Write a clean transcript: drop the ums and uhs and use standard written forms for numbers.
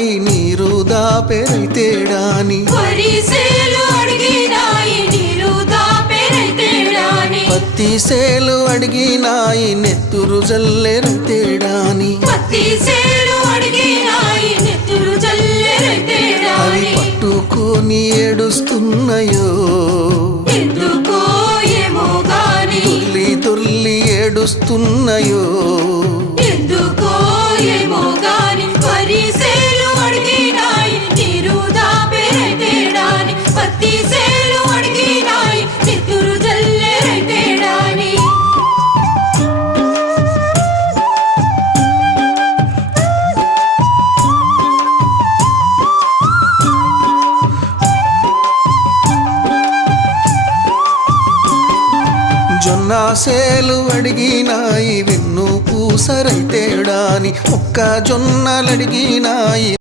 అడిగినాయి నీరు దాపెరైతేడాని పత్తి సేలు అడిగినాయి నెత్తురు జల్లెరైతేడాని అవి పట్టుకొని ఏడుస్తున్నాయో తుల్లి తుల్లి ఏడుస్తున్నాయో జొన్న సేలు అడిగినాయి వెన్ను పూసరైతేడాని మొక్క జొన్నలడిగినాయి